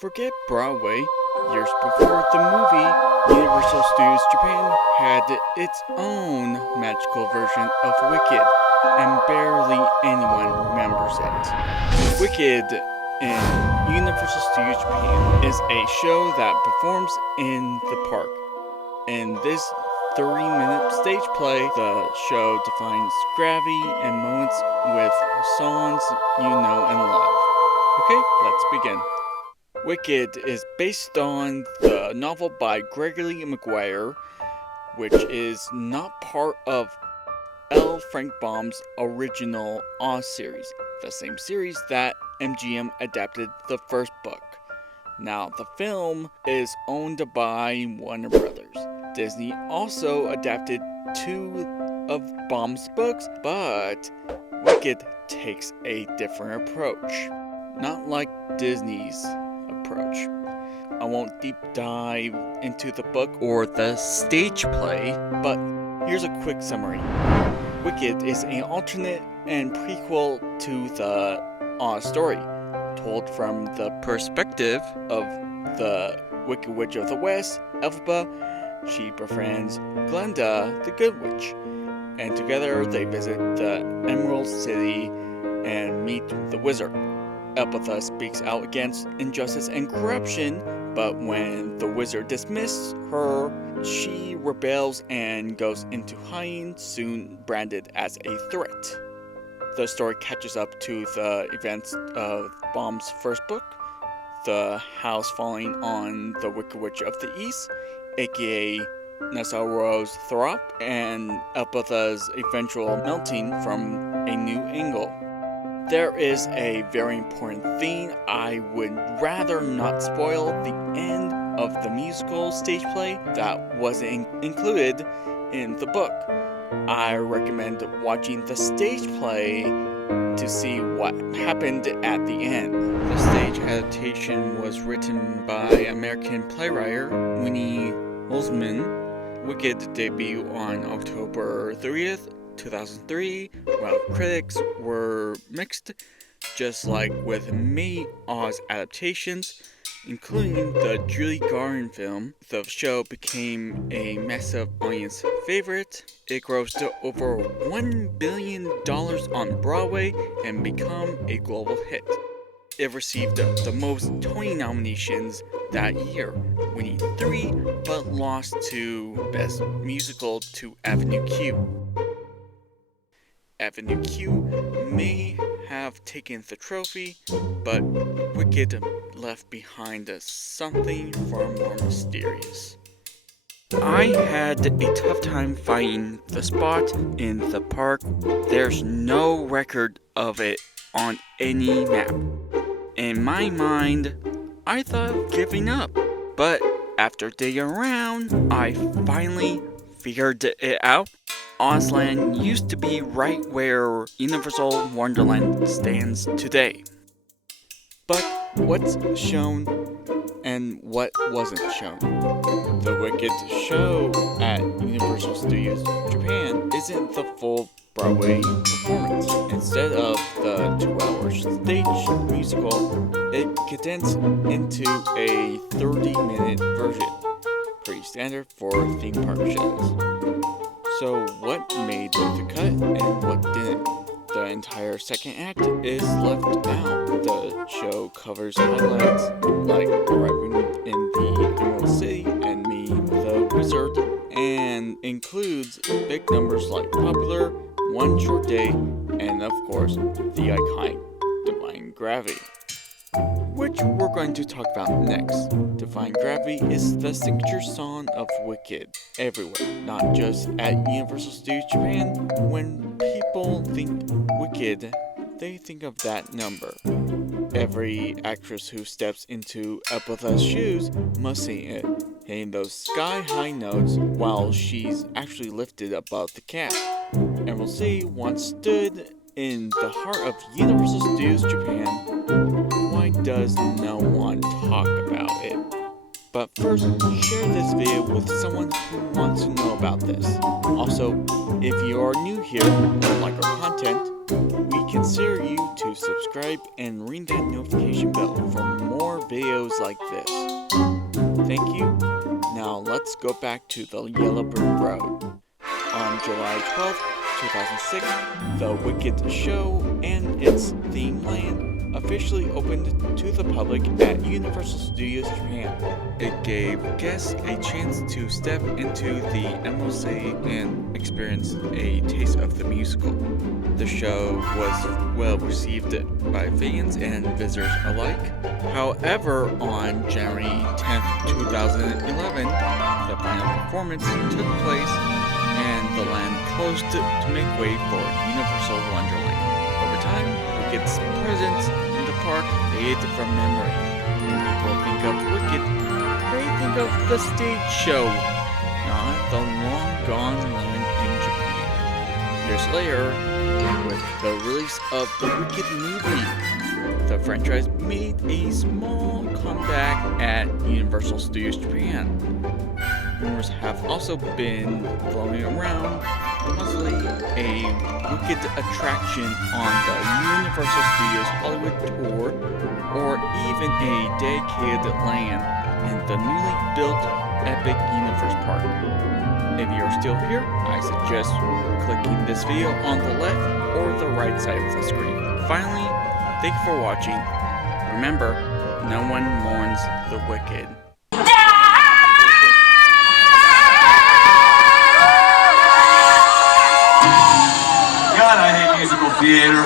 Forget Broadway. Years before the movie, Universal Studios Japan had its own magical version of Wicked, and barely anyone remembers it. Wicked in Universal Studios Japan is a show that performs in the park. In this 30-minute stage play, the show defines gravity and moments with songs you know and love. Okay, let's begin. Wicked is based on the novel by Gregory Maguire, which is not part of L. Frank Baum's original Oz series, the same series that MGM adapted the first book. Now, the film is owned by Warner Brothers. Disney also adapted 2 of Baum's books, but Wicked takes a different approach. Not like Disney's approach. I won't deep dive into the book or the stage play, but here's a quick summary. Wicked is an alternate and prequel to the Oz story, told from the perspective of the Wicked Witch of the West, Elphaba. She befriends Glenda, the Good Witch, and together they visit the Emerald City and meet the wizard. Elphaba speaks out against injustice and corruption, but when the wizard dismisses her, she rebels and goes into hiding, soon branded as a threat. The story catches up to the events of Baum's first book, the house falling on the Wicked Witch of the East, aka Nassau's Throp, and Elphaba's eventual melting from a new angle. There is a very important thing. I would rather not spoil the end of the musical stage play that wasn't included in the book. I recommend watching the stage play to see what happened at the end. The stage adaptation was written by American playwright Winnie Holzman. Wicked debuted on October 30th, 2003, while critics were mixed, just like with many Oz adaptations, including the Judy Garland film. The show became a massive audience favorite. It grossed over $1 billion on Broadway and became a global hit. It received the most Tony nominations that year, winning 3, but lost to Best Musical to Avenue Q. Avenue Q may have taken the trophy, but Wicked left behind something far more mysterious. I had a tough time finding the spot in the park. There's no record of it on any map. In my mind, I thought of giving up, but after digging around, I finally figured it out. Ozland used to be right where Universal Wonderland stands today. But what's shown and what wasn't shown? The Wicked show at Universal Studios Japan isn't the full Broadway performance. Instead of the 2-hour stage musical, it condensed into a 30-minute version, pretty standard for theme park shows. So what made the cut and what didn't? The entire second act is left out. The show covers highlights like arriving in the Emerald City and meeting the wizard, and includes big numbers like Popular, One Short Day, and of course, the iconic Defying Gravity, which we're going to talk about next. Defying Gravity is the signature song of Wicked everywhere, not just at Universal Studios Japan. When people think Wicked, they think of that number. Every actress who steps into Elphaba's shoes must sing it, hitting those sky-high notes while she's actually lifted above the cast. And we'll see once stood in the heart of Universal Studios Japan. Why does no one talk about it? But first, share this video with someone who wants to know about this. Also, if you are new here and like our content, We consider you to subscribe and ring that notification bell for more videos like this. Thank you. Now let's go back to the Yellow Brick Road. On July 12th, 2006, the Wicked show and its theme land officially opened to the public at Universal Studios Japan. It gave guests a chance to step into the Emerald City and experience a taste of the musical. The show was well received by fans and visitors alike. However, on January 10th, 2011, the final performance took place and the land closed to make way for Universal Wonderland. Over time, Wicked's presence in the park faded from memory. When people think of Wicked, they think of the stage show, not the long-gone land in Japan. Years later, with the release of the Wicked movie, the franchise made a small comeback at Universal Studios Japan. Rumors have also been floating around, possibly a Wicked attraction on the Universal Studios Hollywood tour, or even a dedicated land in the newly built Epic Universe Park. If you're still here, I suggest clicking this video on the left or the right side of the screen. Finally, thank you for watching. Remember, no one mourns the wicked. God, I hate musical theater.